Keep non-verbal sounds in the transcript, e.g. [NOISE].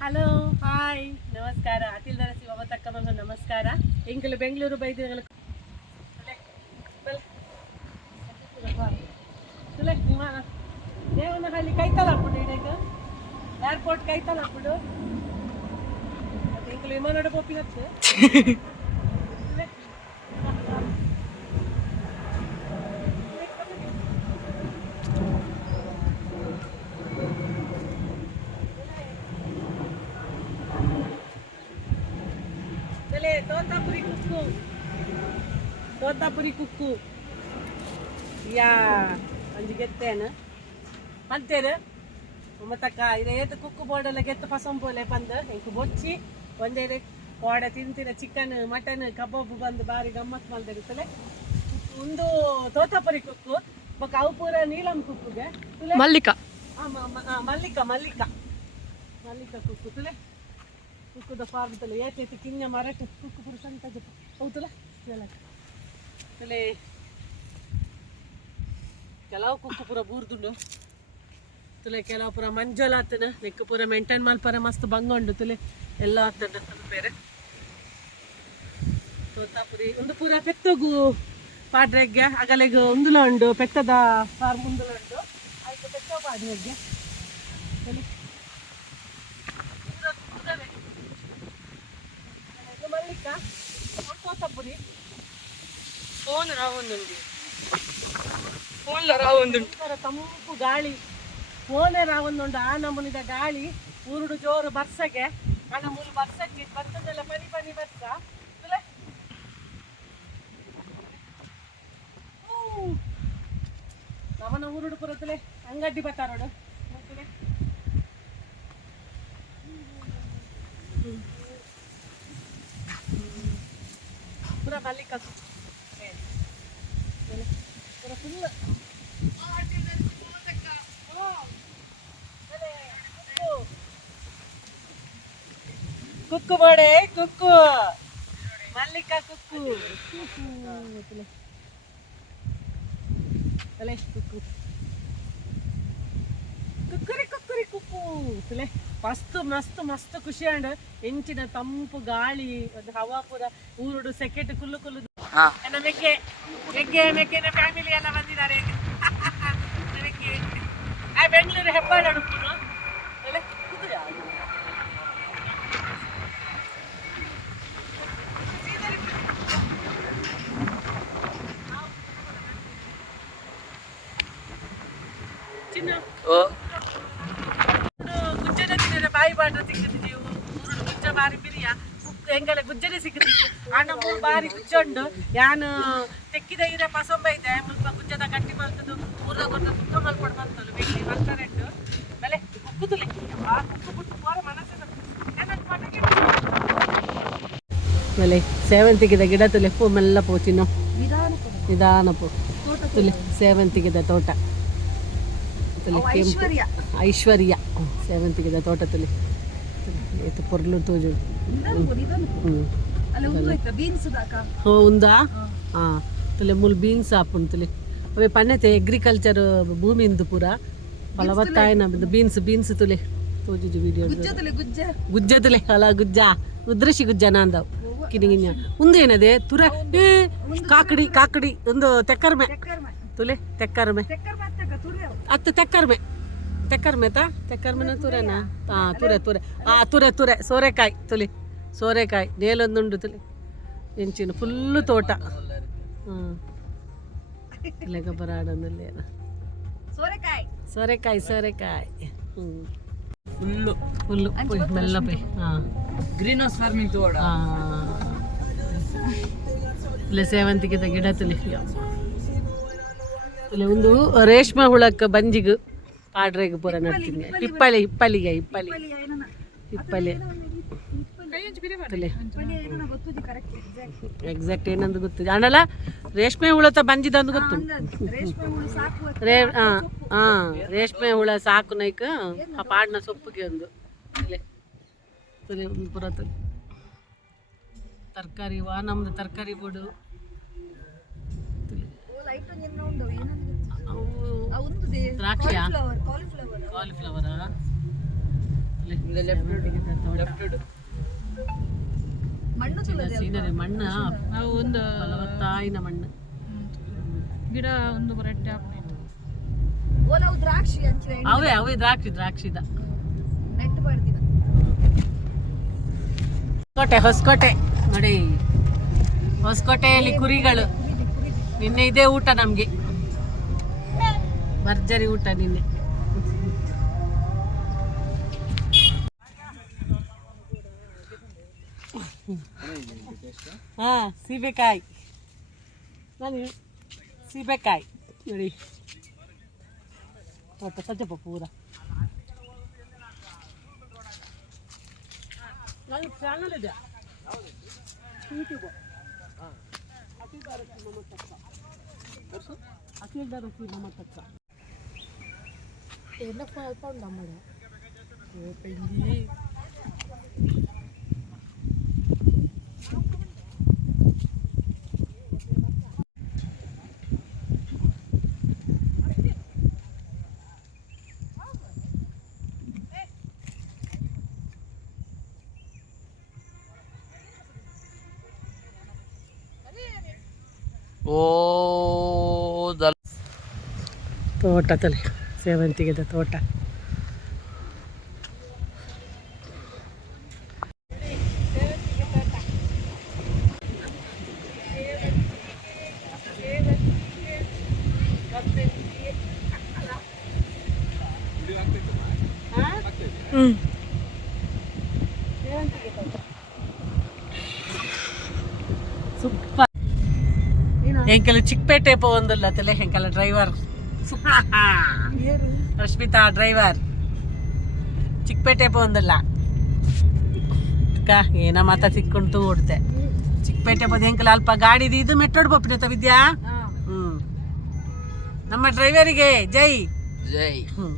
Hello hi ನಮಸ್ಕಾರ ಅಖಿಲ್ ದರಸಿ ಬಾಬಾ ಬಂದು ನಮಸ್ಕಾರ ಎಂಕಲು ಬೆಂಗಳೂರು ಬೈದಿರಗಳು ಏವನ್ನ ಅಲ್ಲಿ ಕೈತಲ್ಲ ಹಾಕ್ಬಿಡು ಈಗ ಏರ್ಪೋರ್ಟ್ ಕೈತಲ್ಲ ಹಾಕ್ಬಿಡು ಮತ್ತೆ ಎಂಕಲು ವಿಮಾನ ಪೋಪಿ ಹತ್ತು ತಲೆ ತೋತಾಪುರಿ ಕುಕ್ಕು ತೋತಾಪುರಿ ಕುಕ್ಕು ಯಾ ಗೆತ್ತೇನ ಅಂತೇರು ಮತ್ತಕ್ಕ ಇದು ಏತು ಕುಕ್ಕು ಬೋರ್ಡೆಲ್ಲ ಗೆತ್ತು ಪಸಂಪೋಲೆ ಬಂದು ಎಂಕು ಬೊಚ್ಚಿ ಒಂದೇ ಕೋಡೆ ತಿಂತಿನ ಚಿಕನ್ ಮಟನ್ ಕಬಾಬ್ ಬಂದು ಬಾರಿ ಗಮ್ಮತ್ ಮಾಡ್ದಿರ್ತಲೆ ಒಂದು ತೋತಾಪುರಿ ಕುಕ್ಕು ಬೊಕ್ಕ ಅವು ಪೂರ ನೀಲಂ ಕುಕ್ಕುಗೆ ಮಲ್ಲಿಕ ಮಲ್ಲಿಕಾ ಮಲ್ಲಿಕ ಮಲ್ಲಿಕ ಮಲ್ಲಿಕ ಕುಕ್ಕು ತುಲೆ ಕುಕ್ಕುದ ಫಾರ್ಮ್ ತಲೆ ಏತೈತಿ ಕಿಂಗ ಮರಟ ಕುಕ್ಕು ಪುರುಷ ಅಂತ ಹೌದಲ್ಲ ತುಲೆ ಕೆಲವು ಕುಕ್ಕು ಪೂರ ಬೂರ್ದುಂಡು. ತುಲೆ ಕೆಲವು ಪುರ ಮಂಜಲ್ ಆತನ. ನೆಕ್ಕು ಪುರ ಮೆಂಟೈನ್ ಮಸ್ತ್ ಬಂಗೊಂಡು ತುಲೆ. ಎಲ್ಲ ಆತನ ಅದು ಬೇರೆ ತೋತಾಪುರಿ. ಒಂದು ಪೂರ ಪೆತ್ತಗು ಪಾಡ್ರೆಗ್ಗೆ ಅಗಲೆಗ್ ಉಂದುಲ ಉಂಡು, ಪೆತ್ತದ ಫಾರ್ಮ್ ಉಂದುಲ ಉಂಡು. ಆಯ್ತು ಪೆತ್ತ ಪಾಡ್ರೆಗ್ಗೆ ಎಲ್ಲಿ? ಪೂರ ಪೂರವೇ. ಇದು ಮಲ್ಲಿಕ ಒಂದು ತೋತಾಪುರಿ ರಾವೊಂದುಂಡು ಫೋನ್ ರಾವೊಂದುಂಡು ಒಂಥರ ತಂಪು ಗಾಳಿ. ಫೋನೇ ರಾವೊಂದುಂಡು ಆ ನಮೂನಿದ ಗಾಳಿ ಊರುಡು ಜೋರು ಬರ್ಸಗೆ ಆ ನಮೂಲು ಬರ್ಸಕ್ಕೆ ಬರ್ತದೆಲ್ಲ, ಪನಿ ಪನಿ ಬರ್ಸ. ತುಲೆ? ನಮನ ಊರುಡು ಪುರತಲೆ ಅಂಗಡ್ಡಿ ಬತ್ತಾರೋಡು? ಪುರ ಪುರ ಕುಕ್ಕು ಮಾಡಿ, ಕುಕ್ಕು. ಮಲ್ಲಿಕ ಕುಕ್ಕು. ಕುಕ್ಕು. ಕುಕ್ಕುರಿ ಕುಕ್ಕುರಿ, ಕುಕ್ಕು. ತಲೆ, ಮಸ್ತ್ ಮಸ್ತ್ ಮಸ್ತ್ ಖುಷಿ ಅಂಡ್ ಎಂಚಿನ ತಂಪು ಗಾಳಿ, ಒಂದು ಹವಾ ಪೂರ ಊರುಡು ಸೆಕೆಟ್ ಕುಲ್ಲು ಕುಲ್ಲು ನನ್ನ ಮೆಕ್ಕೆ ಮೆಕ್ಕೆ ಮೆಕ್ಕೆನ ಫ್ಯಾಮಿಲಿ ಎಲ್ಲ ಬಂದಿದ್ದಾರೆ ಮೆಕ್ಕೆ ಆ ಬೆಂಗಳೂರು ಹೆಬ್ಬಾಳ ಉಡುಪುರು ಅಲ್ಲ ಕುದುರೆ ಚಿನ್ನ ಗುಜ್ಜನ ತಿಂದರೆ ಬಾಯಿ ಬಾಡ್ರ ಸಿಕ್ಕುತ್ತಿದ್ದೀವು ಊರುಡು ಗುಜ್ಜ ಬಾರಿ ಬಿರಿಯ ಹೆಂಗೆಲ್ಲ ಗುಜ್ಜನೆ ಸಿಕ್ಕುತ್ತಿದ್ದು ಅಣ್ಣ ಮೂರು ಬಾರಿ ಗುಜ್ಜುಂಡು. ಯಾನು ತೆಕ್ಕಿದ ಇರ ಪಸಂಬ ಇದೆ ಮುಲ್ಪ ಗುಜ್ಜದ ಗಟ್ಟಿ ಬರ್ತದು ಊರ್ದ ಕೊಟ್ಟ ಸುತ್ತ ಮಲ್ಪಡು ಬಂತಲು ಬೆಳ್ಳಿ ಮಲ್ತಾರೆಂಡು ಬೆಲೆ ಕುಕ್ಕುದುಲಿ ಆ ಕುಕ್ಕು ಬಿಟ್ಟು ಪೋರ ಮನಸ್ಸಿನ ಬೆಲೆ ಸೇವಂತಿಗೆದ ಗಿಡ ತುಲೆ ಪೂ ಮೆಲ್ಲ ಪೋಚಿನೋ ನಿಧಾನ ಪೂ. ತುಲೆ ಸೇವಂತಿಗೆದ ತೋಟ. ತುಲೆ ಕೆಂಪು. ಐಶ್ವರ್ಯ. ಸೇವಂತಿಗೆದ ತೋಟ ತುಲೆ. ಏತು ಪೊರ್ಲು ತೋಜು. ಹೋ ಉಂದಾ ಹಾ. ತಲೆ ಮುಲ್ ಬೀನ್ಸ್ ಆಪುಂಡು ತಲೆ. ಅವೇ ಪಣ್ಣತೆ ಅಗ್ರಿಕಲ್ಚರ್ ಭೂಮಿ ಇಂದು ಪೂರ. ಫಲವತ್ತಾಯನ ಬೀನ್ಸ್ ಬೀನ್ಸ್ ತುಲೆ? ತೋಜುಜು ವಿಡಿಯೋ ಗುಜ್ಜ ತುಲೆ ಅಲ ಗುಜ್ಜ? ಉದ್ರಶಿ ಗುಜ್ಜ ನಾಂದವ್ ಉಂದು ಏನದೆ? ತುರ ಏ ಕಾಕಡಿ ಕಾಕಡಿ ಒಂದು ತೆಕ್ಕರ್ಮೆ. ತುಲೆ ತೆಕ್ಕರ್ಮೆ. ಅತ್ತ ತೆಕ್ಕರ್ಮೆ. ತೆಕ್ಕರ್ಮೆ ತಾ ತೆಕ್ಕರ್ಮೆನ ತುರೆನಾ? ಹಾ ತುರೆ ತುರೆ. ಆ ತುರೆ ತುರೆ. ಸೋರೆಕಾಯಿ ತುಲಿ. ಸೋರೆಕಾಯಿ ನೇಲೊಂದುಂಡು ತುಲಿ. ಎಂಚಿನ ಫುಲ್ಲು ತೋಟ. ಹ್ಞೂ ಗೊಬ್ಬರ ಆಡೋದಲ್ಲಿ ಸೋರೆಕಾಯಿ. ಸೋರೆಕಾಯಿ ಹ್ಞೂ ಫುಲ್ಲು. ಫುಲ್ಲು. ಪೊಯ್ ಮೆಲ್ಲ ಪೈ ಹಾಂ. ಗ್ರೀನ್ ಹೌಸ್ ಫಾರ್ಮಿಂಗ್ ತೋಡ. ತುಲೆ ಸೇವಂತಿಗೆದ ಗಿಡ ತುಲಿ. ತುಲೆ ಒಂದು ರೇಷ್ಮೆ ಹುಳಕ್ಕೆ ಬಂಜಿಗು. ಪಾಡ್ರೆಗೆ ಪೂರ ನಡ್ತೀನಿ ಹಿಪ್ಪಲಿ ಹಿಪ್ಪಲಿಗೆ ಹಿಪ್ಪಲಿ ಹಿಪ್ಪಲಿ ಎಕ್ಸಾಕ್ಟ್ ಏನಂದು ಗೊತ್ತು ಅಣ್ಣಲ್ಲ ರೇಷ್ಮೆ ಹುಳತ ಬಂಜಿದಂದು ಗೊತ್ತು. ರೇ ಹಾಂ ಹಾಂ ರೇಷ್ಮೆ ಹುಳ ಸಾಕು ನೈಕ ಆ ಪಾಡ್ನ ಸೊಪ್ಪಿಗೆ ಒಂದು. ಒಂದು ಪುರ ತುಲೆ ತರಕಾರಿ ವಾ ನಮ್ದು ತರಕಾರಿ ಬೋಡು ದ್ರಾಕ್ಷಿಯ? ಕಾಲಿಫ್ಲವರ್ ಲೆಫ್ಟ್ ಸೀನರಿ ಮಣ್ಣು ನಾವು ಒಂದು ತಾಯಿನ ಮಣ್ಣು. ಗಿಡ ಒಂದು ಬರಟ್ಟೆ ದ್ರಾಕ್ಷಿ ಅವೇ ಅವೇ ದ್ರಾಕ್ಷಿ ದ್ರಾಕ್ಷಿದ. ನೆಟ್ ಮಾಡ್ತೀನ ಹೊಸಕೋಟೆ ಹೊಸಕೋಟೆ. ನೋಡಿ. ಹೊಸಕೋಟೆಯಲ್ಲಿ ಕುರಿಗಳು. ನಿನ್ನೆ ಇದೇ ಊಟ ನಮ್ಗೆ. ಭರ್ಜರಿ ಊಟ ನಿನ್ನೆ. ಹಾ, ಸೀಬೆಕಾಯಿ. ನಾನು ಸೀಬೆಕಾಯಿ. ನೋಡಿ. ತೋಟ ಸಜ್ಜಪ್ಪ ಪೂರ. ನಾನು ಚಾನಲ್ ಇದೆ. ಯೂಟ್ಯೂಬ್ ಅಖಿಲ್ ರುಚಿ ನಮ್ಮ ತಕ್ಕ. ಎಲ್ಲ ಅಲ್ಪ ನಮ್ಮಡ పెండి ಓ ದಲ್ ತೋಟ ತಲೆ ಸೇವಂತಿಗೆದ ತೋಟ. ಸೂಪರ್. ಚಿಕ್ಕಪೇಟೆ ಚಿಕ್ಕಪೇಟೆ ಪೋವೊಂದುಲ್ಲ ತಲೆ ಹೆಂಕೆಲ್ಲ ಡ್ರೈವರ್ [LAUGHS] ರಶ್ಮಿತಾ ಡ್ರೈವರ್ ಚಿಕ್ಕಪೇಟೆ ಬಂದಲ್ಲ. ಅಕ್ಕ ಏನ ಮಾತ ಸಿಕ್ಕೊಂಡು ಓಡ್ತೆ. ಚಿಕ್ಕಪೇಟೆ ಬಂದ ಹೆಂಕಲ್ಲ ಅಲ್ಪ ಗಾಡಿ ಇದು ಮೆಟ್ಟೋಡ್ ಬಪ್ಪಿನ ವಿದ್ಯಾ ಹ್ಮ್. ನಮ್ಮ ಡ್ರೈವರಿಗೆ ಜೈ. ಜೈ. ಹ್ಮ್.